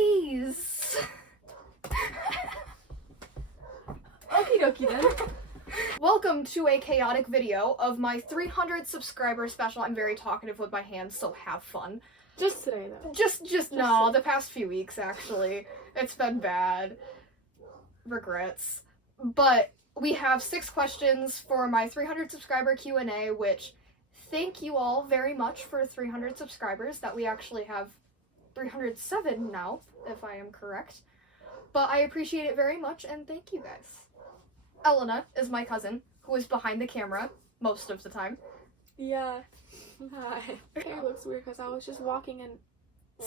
Please. Okie dokie then. Welcome to a chaotic video of my 300 subscriber special. I'm very talkative with my hands, so have fun. Just today though. Just no, the past few weeks actually. It's been bad. Regrets. But we have 6 questions for my 300 subscriber Q&A, which thank you all very much for 300 subscribers. That we actually have 307 now, if I am correct. But I appreciate it very much, and thank you guys. Elena is my cousin, who is behind the camera most of the time. Yeah. Hi. It looks weird because I was just walking in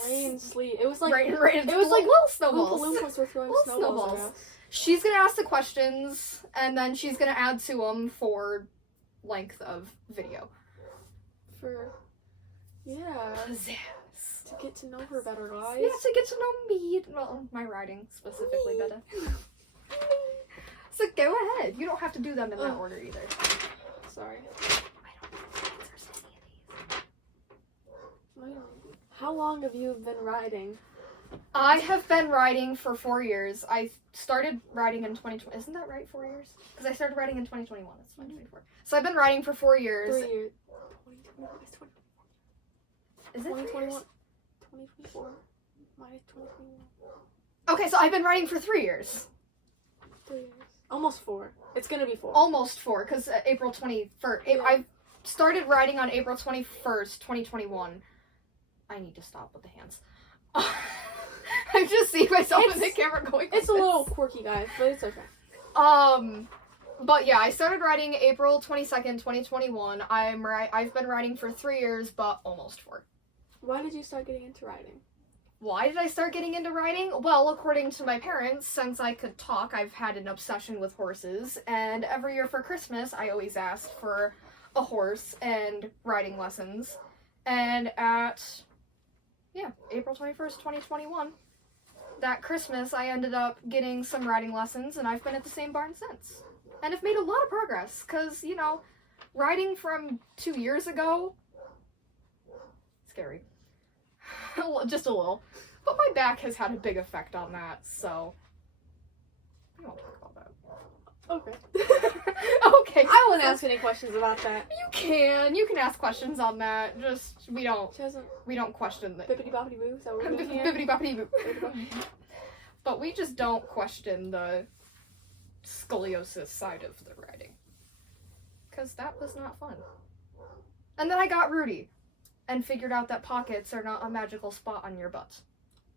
rain, sleet. It was like Rain, it was like little snowballs. Loompas were throwing Little snowballs. She's gonna ask the questions, and then she's gonna add to them for length of video. To get to know her better, guys. Yeah, to get to know me. Well, my writing specifically better. So go ahead. You don't have to do them in that order either. Sorry. I don't know if there's any of these. How long have you been riding? I have been riding for 4 years. I started riding in 2020. Isn't that right? 4 years? Because I started riding in 2021. It's 2024. So I've been riding for 4 years. 3 years. 2024 Is it 2021? 2024 minus 2021. Okay, so I've been riding for 3 years. 3 years. Almost 4. It's gonna be 4. Almost 4, because April 21st. Yeah. I started riding on April 21st, 2021. I need to stop with the hands. I just see myself in the camera going like It's a this. little quirky, guys, but it's okay. But yeah, I started riding April 22nd, 2021. I've been riding for 3 years, but almost 4. Why did you start getting into riding? Why did I start getting into riding? Well, according to my parents, since I could talk, I've had an obsession with horses, and every year for Christmas, I always asked for a horse and riding lessons. And at, April 21st, 2021, that Christmas, I ended up getting some riding lessons, and I've been at the same barn since. And I've made a lot of progress, because, riding from 2 years ago, scary. Just a little. But my back has had a big effect on that, so we won't talk about that. Okay. Okay. I won't ask any questions about that. You can ask questions on that. Just we don't question the Bippity boppity boo, is that what we're doing here? bippity boppity boo. But we just don't question the scoliosis side of the riding. Cause that was not fun. And then I got Rudy and figured out that pockets are not a magical spot on your butt.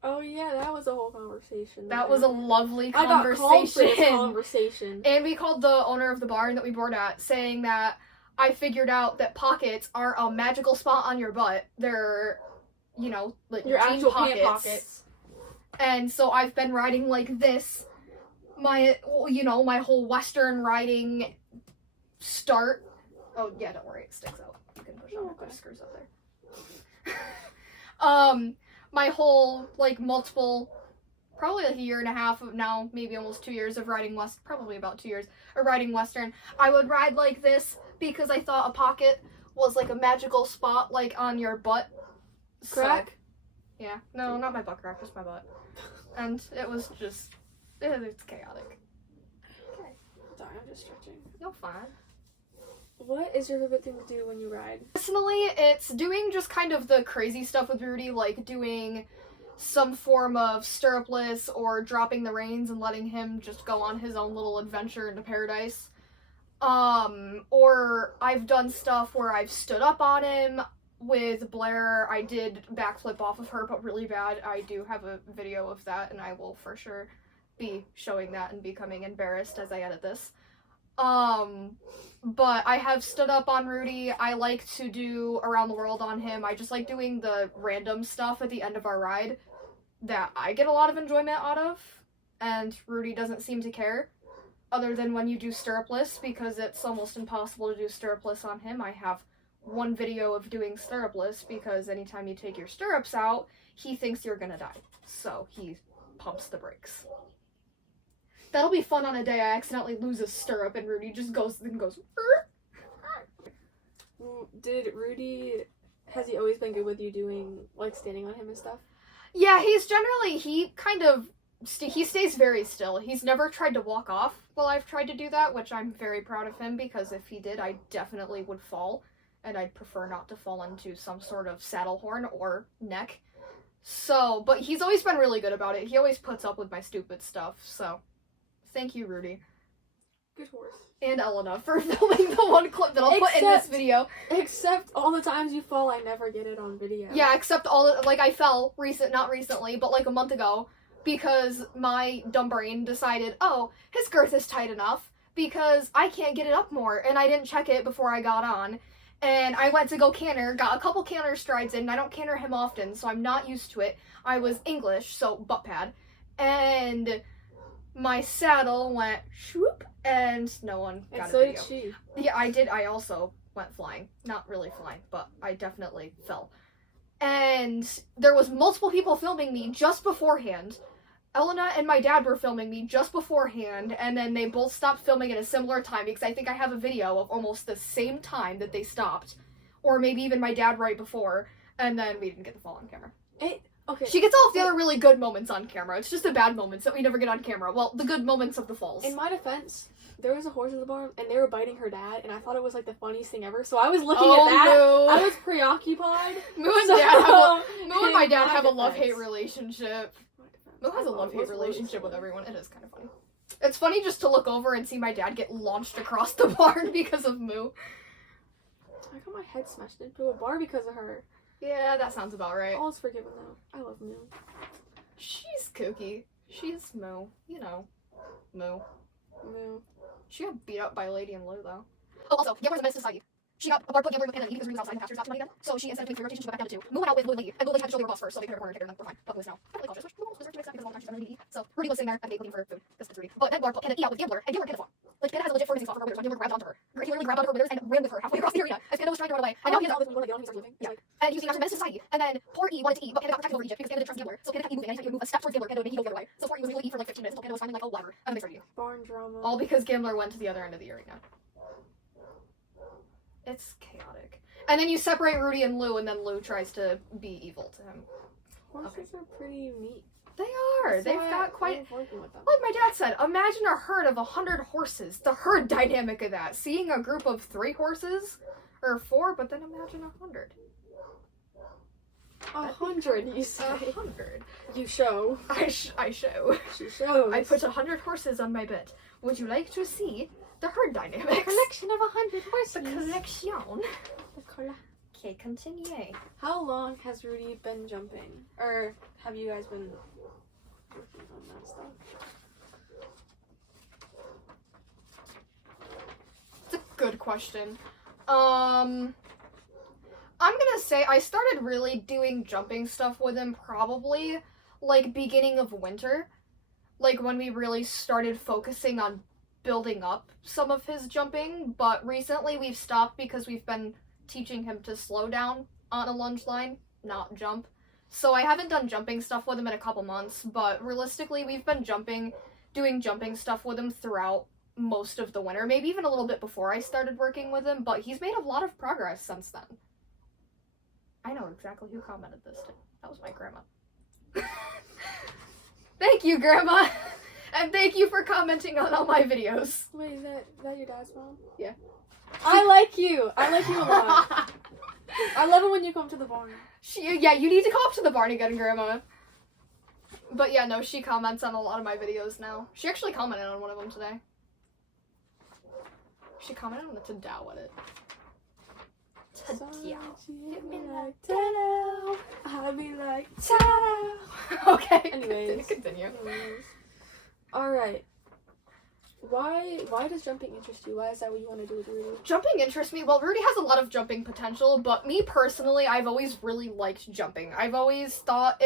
Oh yeah, that was a whole conversation. That was a lovely I got called for this conversation. And we called the owner of the barn that we board at, saying that I figured out that pockets are a magical spot on your butt. They're, like your jean actual pant pockets. And so I've been riding like this. My whole Western riding start. Oh yeah, don't worry, it sticks out. You can push on it, screws up there. My whole, multiple, probably a year and a half of now, maybe almost 2 years of riding probably about 2 years of riding Western. I would ride like this because I thought a pocket was like a magical spot, on your butt. Crack? So, yeah. No, not my butt crack, just my butt. And it was just, it's chaotic. Okay. Sorry, I'm just stretching. You're fine. What is your favorite thing to do when you ride? Personally, it's doing just kind of the crazy stuff with Rudy, like doing some form of stirrupless or dropping the reins and letting him just go on his own little adventure into paradise. Or I've done stuff where I've stood up on him. With Blair, I did backflip off of her, but really bad. I do have a video of that, and I will for sure be showing that and becoming embarrassed as I edit this. But I have stood up on Rudy. I like to do around the world on him. I just like doing the random stuff at the end of our ride that I get a lot of enjoyment out of, and Rudy doesn't seem to care, other than when you do stirrupless, because it's almost impossible to do stirrupless on him. I have one video of doing stirrupless, because anytime you take your stirrups out, he thinks you're gonna die, so he pumps the brakes. That'll be fun on a day I accidentally lose a stirrup and Rudy just goes. Did Rudy, has he always been good with you doing, standing on him and stuff? Yeah, he kind of, he stays very still. He's never tried to walk off while I've tried to do that, which I'm very proud of him, because if he did, I definitely would fall, and I'd prefer not to fall into some sort of saddle horn or neck. So, but he's always been really good about it. He always puts up with my stupid stuff, so thank you, Rudy. Good horse. And Elena for filming the one clip that I'll put in this video. Except all the times you fall, I never get it on video. Yeah, except like, I fell not recently, but like a month ago, because my dumb brain decided, oh, his girth is tight enough, because I can't get it up more, and I didn't check it before I got on. And I went to go canter, got a couple canter strides in, and I don't canter him often, so I'm not used to it. I was English, so butt pad. And my saddle went swoop, and no one got and a so video. did she. Yeah, I did. I also went flying. Not really flying, but I definitely fell. And there was multiple people filming me just beforehand. Elena and my dad were filming me just beforehand, and then they both stopped filming at a similar time, because I think I have a video of almost the same time that they stopped. Or maybe even my dad right before, and then we didn't get the fall on camera. Okay. She gets all of the other really good moments on camera. It's just the bad moments that we never get on camera. Well, the good moments of the falls. In my defense, there was a horse in the barn, and they were biting her dad, and I thought it was like the funniest thing ever, so I was looking at that. No. I was preoccupied. Moo and my dad have a love-hate relationship. Moo has a love-hate relationship with everyone. It is kind of funny. It's funny just to look over and see my dad get launched across the barn because of Moo. I got my head smashed into a bar because of her. Yeah, that sounds about right. All's forgiven though. I love Moo. She's kooky. She's Moo. You know. Moo. Moo. She got beat up by Lady and Lou, though. Oh, also, Gambler's a menace to society. She got a bar put Gambler with Panda because Rudy was outside and pastures not too many again. So she, instead of doing 3 rotations, she went back down to 2. Moo went out with Lou and Lady, and Lou and Lady had to show they were boss first, so they put her in a corner and kicked her, and then we're fine. But Moo is now really cautious, which Moo almost deserves to mix up because of all the times she's done Rudy. So Rudy was sitting there at the gate looking for food. Because it's Rudy. But then Bar put Panda E out with Gambler, and Gambler and Panda fought. Like, Panda has a legit focusing spot for her withers, so Gambler grabbed onto her. He literally grabbed onto her withers and ran with her halfway across the arena as Panda was trying to run away. And now he has all this when he starts moving. Yeah. And he was being menace to society. And then poor E wanted to eat, but Panda got protected over Egypt because Panda didn't trust Gambler. So Panda kept E moving, and anytime he would move a step towards Gambler, Panda would make he go the other way. So poor E was able to eat for like 15 minutes until Panda was finally like, oh, whatever. And then they started eating. Barn drama. All because Gambler went to the other end of the arena. It's chaotic. And then you separate Rudy and Lou, and then Lou tries to be evil to him. Horses are pretty neat. They are. They've got quite... Like my dad said, imagine a herd of 100 horses. The herd dynamic of that. Seeing a group of 3 horses, or 4, but then imagine 100. 100, you say? 100. You show. I show. She shows. I put 100 horses on my bed. Would you like to see the herd dynamics? A collection of 100 horses. The collection. The collection. Okay, continue. How long has Rudy been jumping? Or have you guys been working on that stuff? It's a good question. I'm gonna say I started really doing jumping stuff with him probably, like, beginning of winter. Like, when we really started focusing on building up some of his jumping, but recently we've stopped because we've been teaching him to slow down on a lunge line, not jump. So I haven't done jumping stuff with him in a couple months, but realistically we've been doing jumping stuff with him throughout most of the winter, maybe even a little bit before I started working with him, but he's made a lot of progress since then. I know exactly who commented this too. That was my grandma. Thank you, Grandma! And thank you for commenting on all my videos. Wait, is that your dad's mom? Yeah. I like you! I like you a lot. I love it when you come to the barn. Yeah, you need to come up to the barn again, Grandma. But yeah, no, she comments on a lot of my videos now. She actually commented on one of them today. She commented on the Tadao edit. Tadao. Hit me like Tadao. I'll be like Tadao. Okay. Anyways. Continue. Alright. Why does jumping interest you? Why is that what you want to do with Rudy? Jumping interests me. Well, Rudy has a lot of jumping potential, but me personally, I've always really liked jumping. I've always thought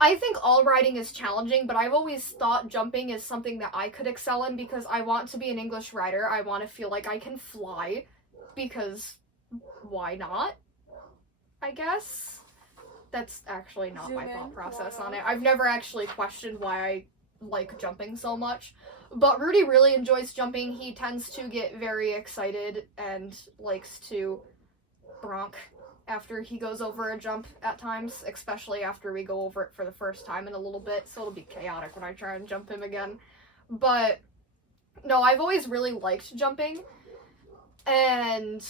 I think all riding is challenging, but I've always thought jumping is something that I could excel in because I want to be an English rider. I want to feel like I can fly because why not? I guess. That's actually not my thought process on it. I've never actually questioned why I like jumping so much. But Rudy really enjoys jumping. He tends to get very excited and likes to bronk after he goes over a jump at times, especially after we go over it for the first time in a little bit, so it'll be chaotic when I try and jump him again. But, no, I've always really liked jumping, and,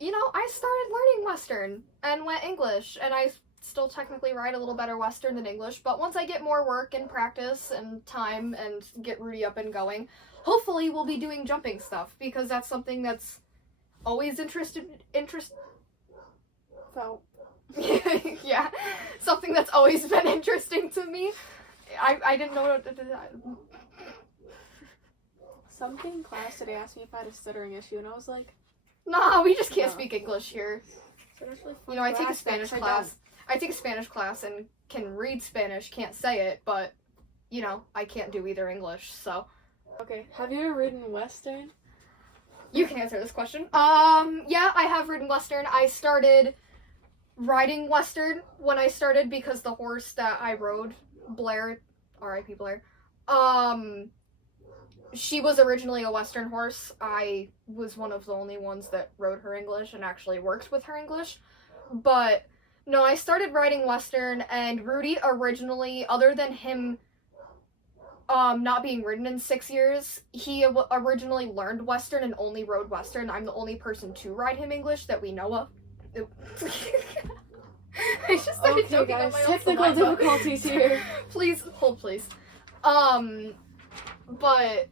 you know, I started learning Western and went English, and I still technically write a little better Western than English, but once I get more work and practice and time and get Rudy up and going, hopefully we'll be doing jumping stuff, because that's something that's always yeah, something that's always been interesting to me. I didn't know what to do. Something in class today asked me if I had a stuttering issue, and I was like, nah, we just can't speak English here. so that's really fun. You know, I take a Spanish class. I take a Spanish class and can read Spanish, can't say it, but, you know, I can't do either English, so. Okay, have you ever ridden Western? You can answer this question. Yeah, I have ridden Western. I started riding Western when I started because the horse that I rode, Blair, R.I.P. Blair, she was originally a Western horse. I was one of the only ones that rode her English and actually worked with her English. But, no, I started riding Western, and Rudy originally, other than him not being ridden in 6 years, he originally learned Western and only rode Western. I'm the only person to ride him English that we know of. I just started okay, joking guys, on my own technical saliva. difficulties here. Please, hold please. But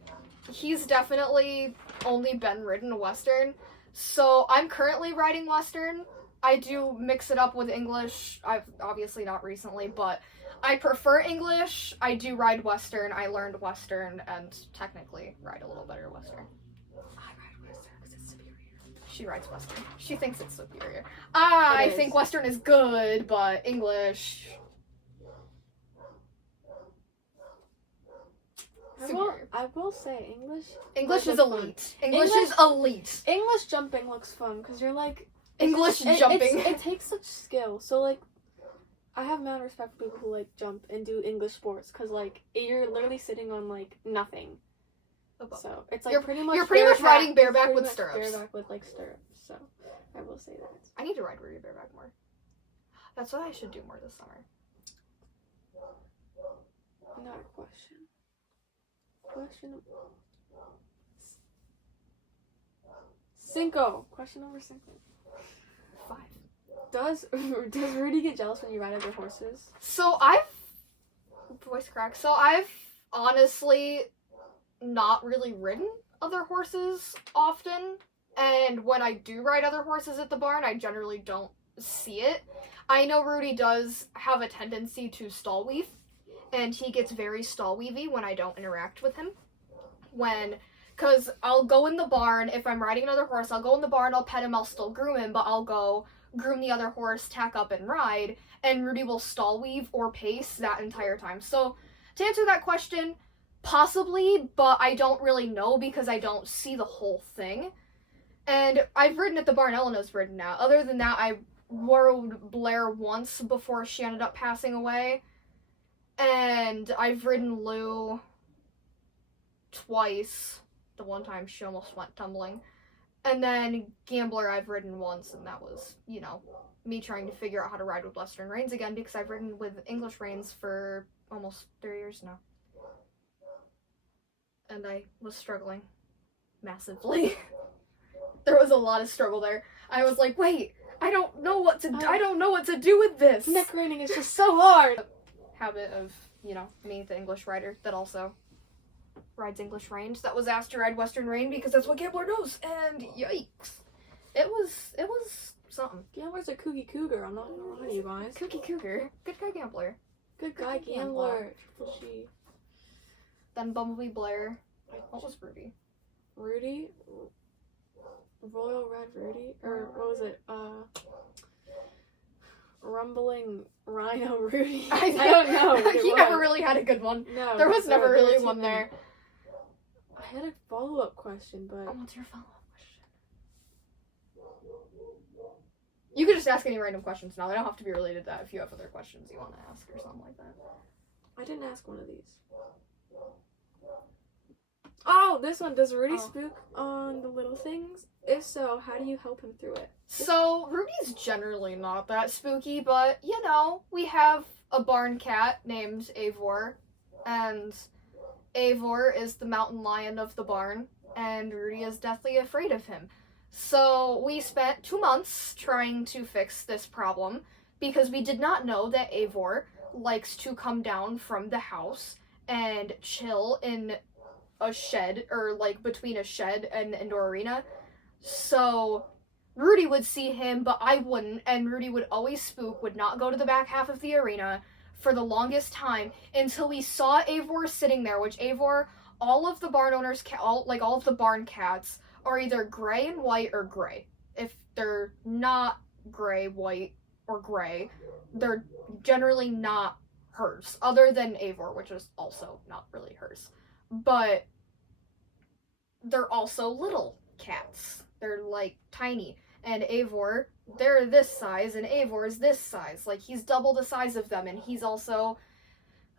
he's definitely only been ridden Western. So I'm currently riding Western. I do mix it up with English. I've obviously not recently, but I prefer English. I do ride Western. I learned Western and technically ride a little better Western. I ride Western because it's superior. She rides Western. She thinks it's superior. I think Western is good, but English... I will say English is elite. English is elite. English jumping looks fun because you're like English jumping. It takes such skill. So like, I have mad respect for people who like jump and do English sports because like you're literally sitting on like nothing. So it's like you're pretty much riding bareback with stirrups. Bareback with like stirrups. So I will say that. I need to ride Rudy bareback more. That's what I should do more this summer. Another question. Question number 5. Does Rudy get jealous when you ride other horses? So I've honestly not really ridden other horses often, and when I do ride other horses at the barn, I generally don't see it. I know Rudy does have a tendency to stall weave, and he gets very stall weavy when I don't interact with him. Because I'll go in the barn, if I'm riding another horse, I'll go in the barn, I'll pet him, I'll still groom him, but I'll go groom the other horse, tack up, and ride, and Rudy will stall weave or pace that entire time. So, to answer that question, possibly, but I don't really know because I don't see the whole thing. And I've ridden at the barn Elena's ridden at. Other than that, I rode Blair once before she ended up passing away. And I've ridden Lou twice. The one time she almost went tumbling. And then Gambler I've ridden once, and that was, you know, me trying to figure out how to ride with Western reins again because I've ridden with English reins for almost 3 years now. And I was struggling massively. There was a lot of struggle there. I was like, wait, I don't know what to do with this. Neck reining is just so hard. Habit of, you know, me, the English rider that also rides English reins, that was asked to ride Western rein because that's what Gambler knows, and yikes. It was something. Gambler's a kooky cougar, I'm not gonna lie to you guys. Kooky cougar. Good guy Gambler. Good guy Gambler. She. Then Bumblebee Blair. What was Rudy? Rudy? Royal Red Rudy? Or what was it? Rumbling Rhino Rudy? I don't know. He never really had a good one. No. There was never really one there. I had a follow-up question, but... What's your follow-up question? You could just ask any random questions now. They don't have to be related to that if you have other questions you want to ask or something like that. I didn't ask one of these. Oh, this one. Does Rudy spook on the little things? If so, how do you help him through it? So, Rudy's generally not that spooky, but, you know, we have a barn cat named Eivor, and Eivor is the mountain lion of the barn, and Rudy is deathly afraid of him. So, we spent 2 months trying to fix this problem, because we did not know that Eivor likes to come down from the house and chill in a shed, or like between a shed and an indoor arena. So Rudy would see him, but I wouldn't, and Rudy would always spook, would not go to the back half of the arena for the longest time until we saw Eivor sitting there, which Eivor, all of the barn owners, all of the barn cats are either gray and white or gray. If they're not gray, white, or gray, they're generally not hers, other than Eivor, which is also not really hers. But they're also little cats. They're like tiny. And Eivor, they're this size, and Eivor is this size. Like, he's double the size of them, and he's also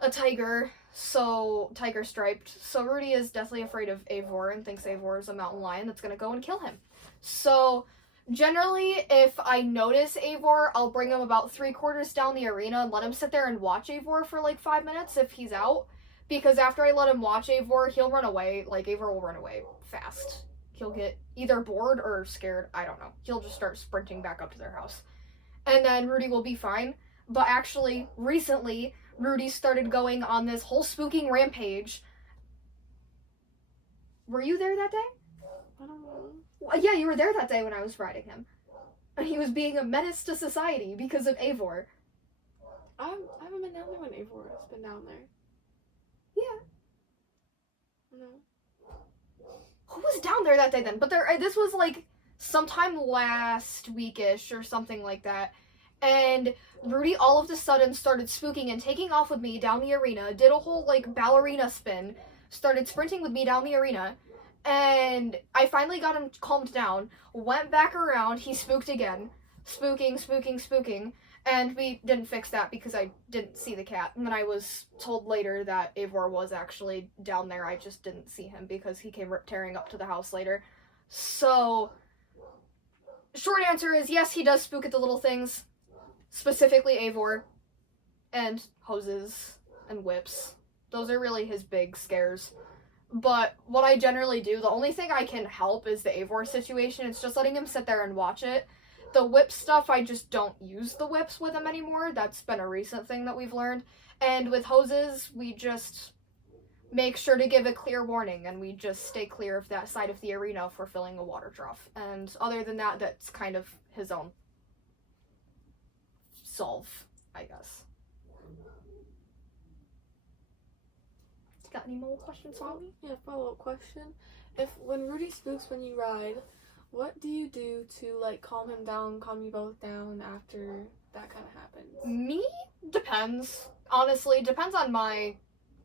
a tiger, so tiger striped. So Rudy is deathly afraid of Eivor and thinks Eivor is a mountain lion that's gonna go and kill him. So generally, if I notice Eivor, I'll bring him about 3/4 down the arena and let him sit there and watch Eivor for like 5 minutes if he's out. Because after I let him watch Eivor, he'll run away. Like, Eivor will run away fast. He'll get either bored or scared. I don't know. He'll just start sprinting back up to their house. And then Rudy will be fine. But actually, recently, Rudy started going on this whole spooking rampage. Were you there that day? I don't know. Well, yeah, you were there that day when I was riding him. And he was being a menace to society because of Eivor. I haven't been down there when Eivor has been down there. Yeah. No. Who was down there that day then? But this was like sometime last weekish or something like that. And Rudy all of a sudden started spooking and taking off with me down the arena, did a whole like ballerina spin, started sprinting with me down the arena, and I finally got him calmed down, went back around, he spooked again, spooking, and we didn't fix that because I didn't see the cat. And then I was told later that Eivor was actually down there. I just didn't see him because he came tearing up to the house later. So, short answer is yes, he does spook at the little things. Specifically Eivor. And hoses and whips. Those are really his big scares. But what I generally do, the only thing I can help is the Eivor situation. It's just letting him sit there and watch it. The whip stuff, I just don't use the whips with him anymore. That's been a recent thing that we've learned. And with hoses, we just make sure to give a clear warning, and we just stay clear of that side of the arena if we're filling a water trough. And other than that, that's kind of his own solve, I guess. Got any more questions for me? Yeah, follow-up question. When Rudy spooks when you ride, what do you do to, like, calm him down, calm you both down after that kind of happens? Me? Depends. Honestly, depends on my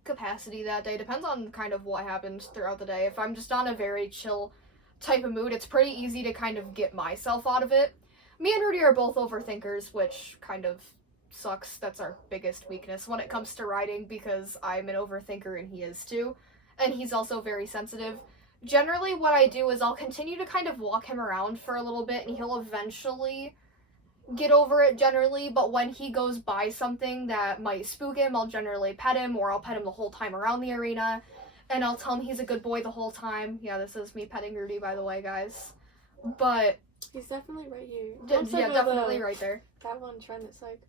capacity that day. Depends on kind of what happens throughout the day. If I'm just on a very chill type of mood, it's pretty easy to kind of get myself out of it. Me and Rudy are both overthinkers, which kind of sucks. That's our biggest weakness when it comes to riding, because I'm an overthinker and he is too. And he's also very sensitive. Generally, what I do is I'll continue to kind of walk him around for a little bit, and he'll eventually get over it generally, but when he goes by something that might spook him, I'll generally pet him, or I'll pet him the whole time around the arena, and I'll tell him he's a good boy the whole time. Yeah, this is me petting Rudy, by the way, guys. But he's definitely right here. Yeah, definitely right there. That one trend that's like...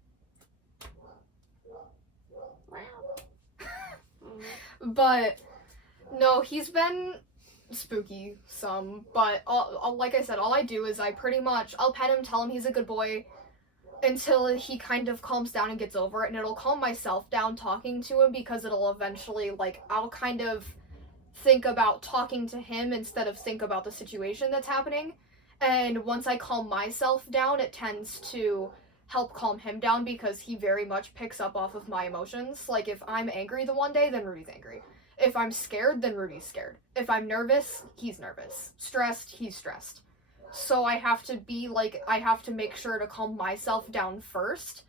But no, he's been spooky some, but like I said, all I do is I'll pet him, tell him he's a good boy until he kind of calms down and gets over it, and it'll calm myself down talking to him, because it'll eventually, like, I'll kind of think about talking to him instead of think about the situation that's happening. And once I calm myself down, it tends to help calm him down, because he very much picks up off of my emotions. Like, if I'm angry the one day, then Rudy's angry. If I'm scared, then Rudy's scared. If I'm nervous, he's nervous. Stressed, he's stressed. So I have to make sure to calm myself down first,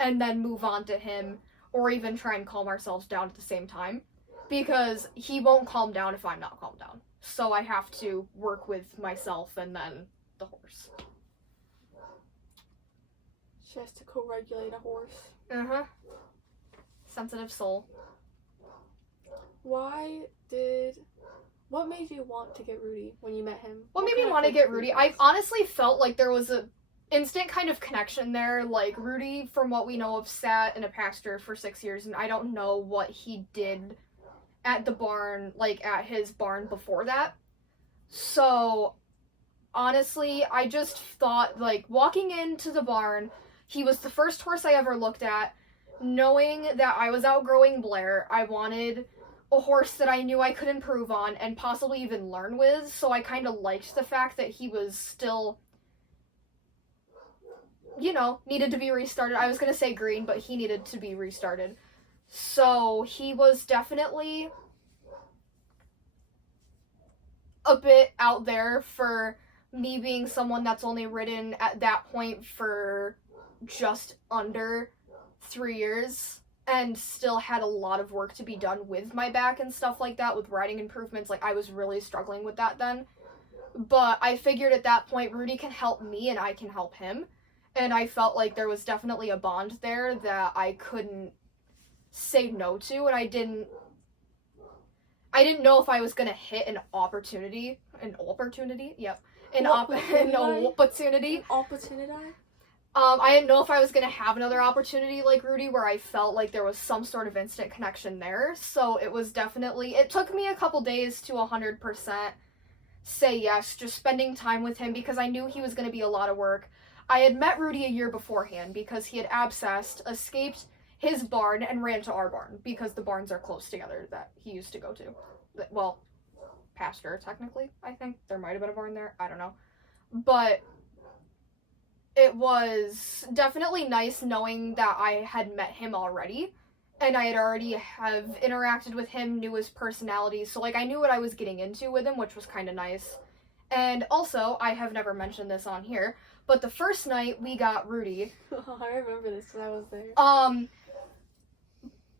and then move on to him, or even try and calm ourselves down at the same time. because he won't calm down if I'm not calm down. So I have to work with myself and then the horse. She has to co-regulate a horse. Uh-huh. Sensitive soul. What made you want to get Rudy when you met him? What made me want to get Rudy? I honestly felt like there was a instant kind of connection there. Like, Rudy, from what we know of, sat in a pasture for 6 years, and I don't know what he did at the barn, like, at his barn before that. So, honestly, I just thought, like, walking into the barn, he was the first horse I ever looked at. Knowing that I was outgrowing Blair, I wanted a horse that I knew I could improve on and possibly even learn with, so I kind of liked the fact that he was still, you know, needed to be restarted. I was going to say green, but he needed to be restarted. So he was definitely a bit out there for me, being someone that's only ridden at that point for just under 3 years and still had a lot of work to be done with my back and stuff like that, with riding improvements. Like, I was really struggling with that then. But I figured at that point, Rudy can help me and I can help him. And I felt like there was definitely a bond there that I couldn't say no to, and I didn't know if I was gonna hit an opportunity. Yep. An opportunity. I didn't know if I was going to have another opportunity like Rudy where I felt like there was some sort of instant connection there. So it was definitely, it took me a couple days to 100% say yes, just spending time with him, because I knew he was going to be a lot of work. I had met Rudy a year beforehand because he had abscessed, escaped his barn, and ran to our barn because the barns are close together that he used to go to. Well, pasture, technically, I think. There might have been a barn there. I don't know. But it was definitely nice knowing that I had met him already, and I had already have interacted with him, knew his personality, so, like, I knew what I was getting into with him, which was kind of nice. And also, I have never mentioned this on here, but the first night we got Rudy... Oh, I remember this because I was there.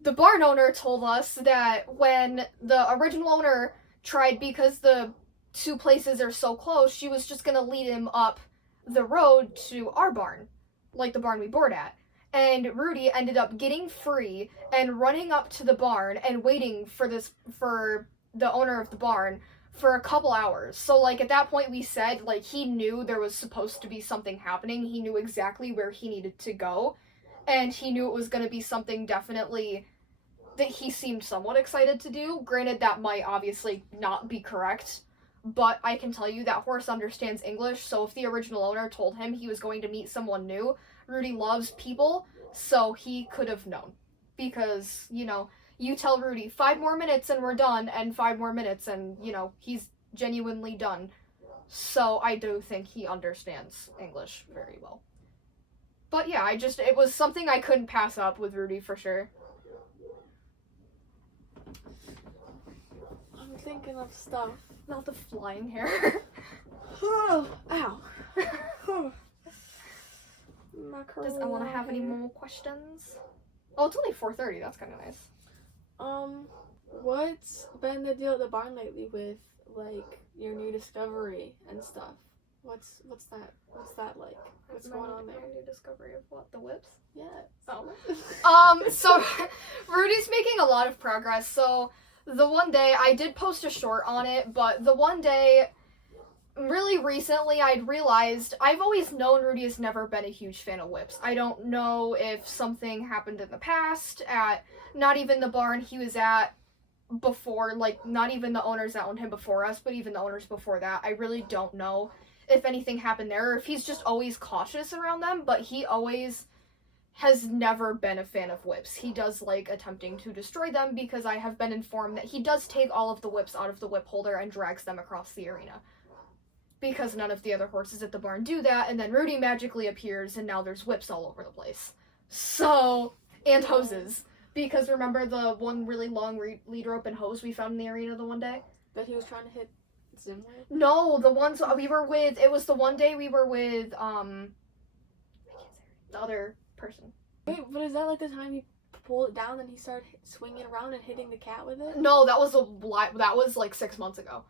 The barn owner told us that when the original owner tried, because the two places are so close, she was just gonna lead him up the road to our barn, like the barn we board at. And Rudy ended up getting free and running up to the barn and waiting for the owner of the barn for a couple hours. So, like, at that point we said, like, he knew there was supposed to be something happening. He knew exactly where he needed to go, and he knew it was going to be something definitely that he seemed somewhat excited to do. Granted, that might obviously not be correct, but I can tell you that horse understands English, so if the original owner told him he was going to meet someone new, Rudy loves people, so he could have known. Because, you know, you tell Rudy 5 more minutes and we're done, and 5 more minutes and, you know, he's genuinely done. So I do think he understands English very well. But yeah, it was something I couldn't pass up with Rudy for sure. I'm thinking of stuff. Not the flying hair. Oh, ow. Does Elena have any more questions? Oh, it's only 4:30. That's kind of nice. What's been the deal at the barn lately with, like, your new discovery and stuff? What's that? What's that like? What's going on there? New discovery of what? The whips? Yeah. Oh. So Rudy's making a lot of progress. So the one day, I did post a short on it, but the one day, really recently, I'd realized I've always known Rudy has never been a huge fan of whips. I don't know if something happened in the past at not even the barn he was at before, like, not even the owners that owned him before us, but even the owners before that. I really don't know if anything happened there, or if he's just always cautious around them, but he always has never been a fan of whips. He does like attempting to destroy them, because I have been informed that he does take all of the whips out of the whip holder and drags them across the arena. Because none of the other horses at the barn do that, and then Rudy magically appears, and now there's whips all over the place. So, and hoses. Because remember the one really long lead rope and hose we found in the arena the one day? That he was trying to hit Zim with? No, the ones we were with, it was the one day we were with, the other person. Wait, but is that like the time he pulled it down and he started swinging around and hitting the cat with it? No, that was like 6 months ago.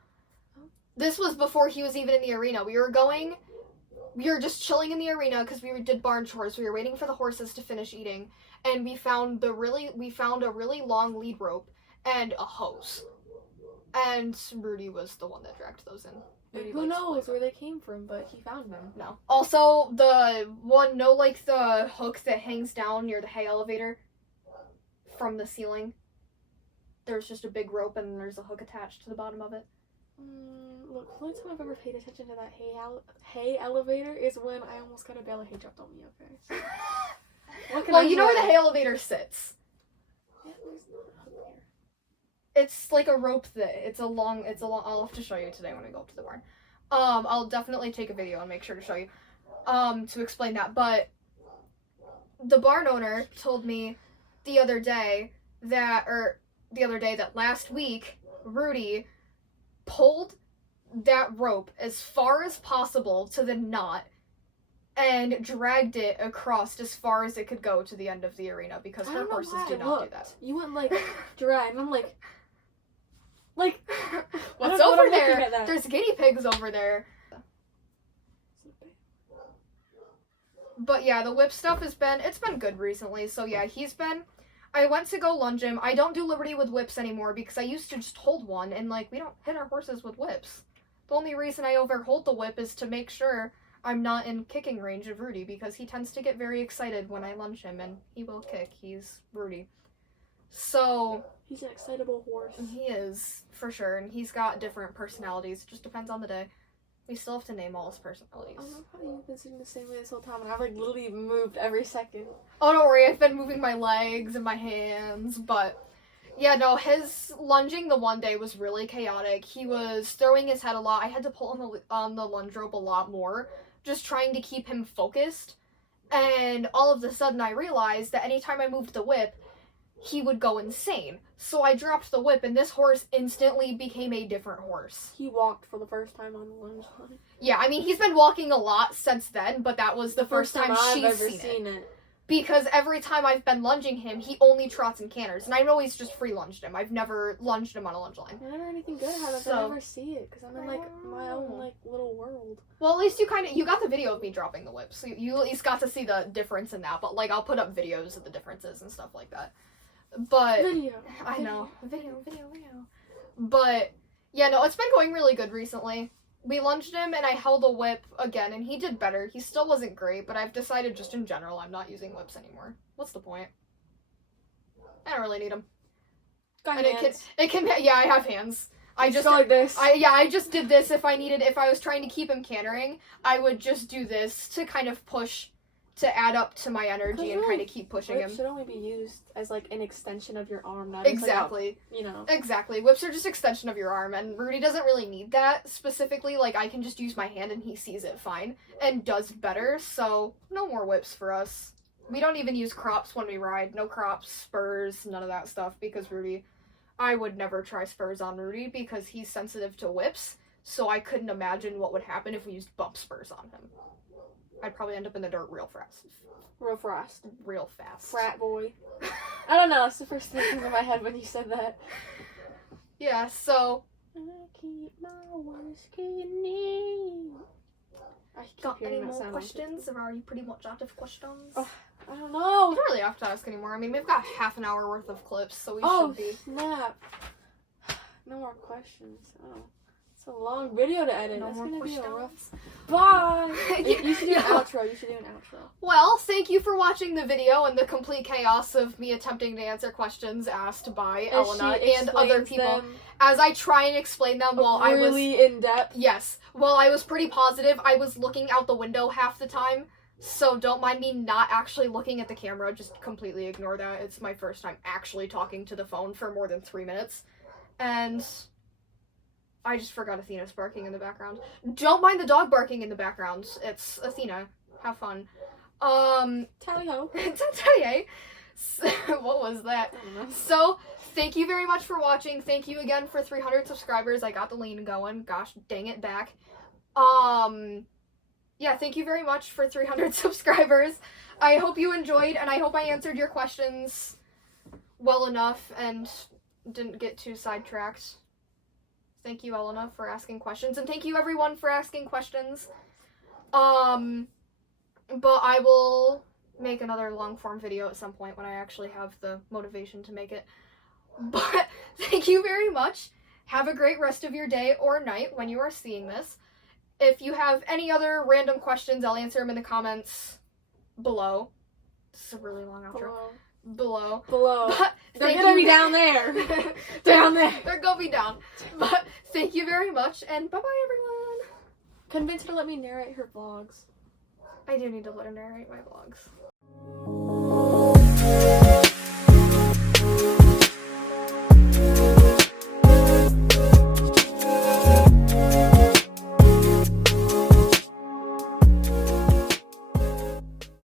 This was before he was even in the arena. We were just chilling in the arena because we did barn chores. We were waiting for the horses to finish eating, and we found a really long lead rope and a hose. And Rudy was the one that dragged those in. Rudy, who knows where they came from, but he found them. No. Also, the hook that hangs down near the hay elevator from the ceiling. There's just a big rope and there's a hook attached to the bottom of it. Look, the only time I've ever paid attention to that hay elevator is when I almost got a bale of hay dropped on me, okay? So, well, you know where the hay elevator sits. Yeah, there's not a hook there. It's like a rope it's a long, I'll have to show you today when we go up to the barn. I'll definitely take a video and make sure to show you, to explain that, but the barn owner told me the other day that last week, Rudy pulled that rope as far as possible to the knot and dragged it across as far as it could go to the end of the arena because her horses did not do that. You went like drag, and I'm like what's over there? There's guinea pigs over there. But yeah, the whip stuff it's been good recently. So yeah, I went to go lunge him. I don't do Liberty with whips anymore because I used to just hold one and like we don't hit our horses with whips. The only reason I overhold the whip is to make sure I'm not in kicking range of Rudy because he tends to get very excited when I lunge him and he will kick. He's Rudy. So he's an excitable horse. He is, for sure, and he's got different personalities. It just depends on the day. We still have to name all his personalities. I love how you've been sitting the same way this whole time, and I've like literally moved every second. Oh, don't worry, I've been moving my legs and my hands, but yeah, no, his lunging the one day was really chaotic. He was throwing his head a lot. I had to pull on the lunge rope a lot more, just trying to keep him focused. And all of a sudden I realized that anytime I moved the whip, he would go insane. So I dropped the whip and this horse instantly became a different horse. He walked for the first time on the lunge line. Yeah, I mean, he's been walking a lot since then, but that was the first time she's ever seen it. Because every time I've been lunging him, he only trots and canters, and I've always just free lunged him. I've never lunged him on a lunge line. I never anything good happens. I never see it because I'm in like my own like little world. Well, at least you got the video of me dropping the whip, so you at least got to see the difference in that. But like, I'll put up videos of the differences and stuff like that. But I know video. But yeah, no, it's been going really good recently. We lunged him and I held a whip again and he did better. He still wasn't great, but I've decided just in general I'm not using whips anymore. What's the point? I don't really need them. Got hands. It can yeah, I have hands. I just go like this. I just did this if I was trying to keep him cantering, I would just do this to kind of push to add up to my energy and kind of keep pushing him. Whips should only be used as like an extension of your arm, not exactly. As, like, Exactly. Whips are just extension of your arm, and Rudy doesn't really need that specifically. Like, I can just use my hand and he sees it fine and does better. So no more whips for us. We don't even use crops when we ride. No crops, spurs, none of that stuff because Rudy. I would never try spurs on Rudy because he's sensitive to whips. So I couldn't imagine what would happen if we used bump spurs on him. I'd probably end up in the dirt real fast. Real fast. Frat boy. I don't know, that's the first thing that came to my head when you said that. Yeah, so... I keep my whiskey neat. Got any more questions? Or are you pretty much out of questions? Oh, I don't know. You don't really have to ask anymore. I mean, we've got half an hour worth of clips, so we should be... snap. No more questions. Oh. It's a long video to edit. That's gonna questions. be a rough... Bye! You should do an outro. Well, thank you for watching the video and the complete chaos of me attempting to answer questions asked by Elena and other people as I try and explain them while I was... Really in-depth. Yes. While I was pretty positive, I was looking out the window half the time, so don't mind me not actually looking at the camera. Just completely ignore that. It's my first time actually talking to the phone for more than 3 minutes. And... I just forgot Athena's barking in the background. Don't mind the dog barking in the background. It's Athena. Have fun. Tally-ho. Tally-ho. What was that? I don't know. So, thank you very much for watching. Thank you again for 300 subscribers. I got the lean going. Gosh, dang it back. Yeah, thank you very much for 300 subscribers. I hope you enjoyed, and I hope I answered your questions well enough and didn't get too sidetracked. Thank you, Elena, for asking questions, and thank you everyone for asking questions. But I will make another long form video at some point when I actually have the motivation to make it. But thank you very much. Have a great rest of your day or night when you are seeing this. If you have any other random questions, I'll answer them in the comments below. This is a really long outro. Below. But they're gonna be down there. Down there. They're gonna be down. But thank you very much, and bye-bye, everyone. Convince her to let me narrate her vlogs. I do need to let her narrate my vlogs.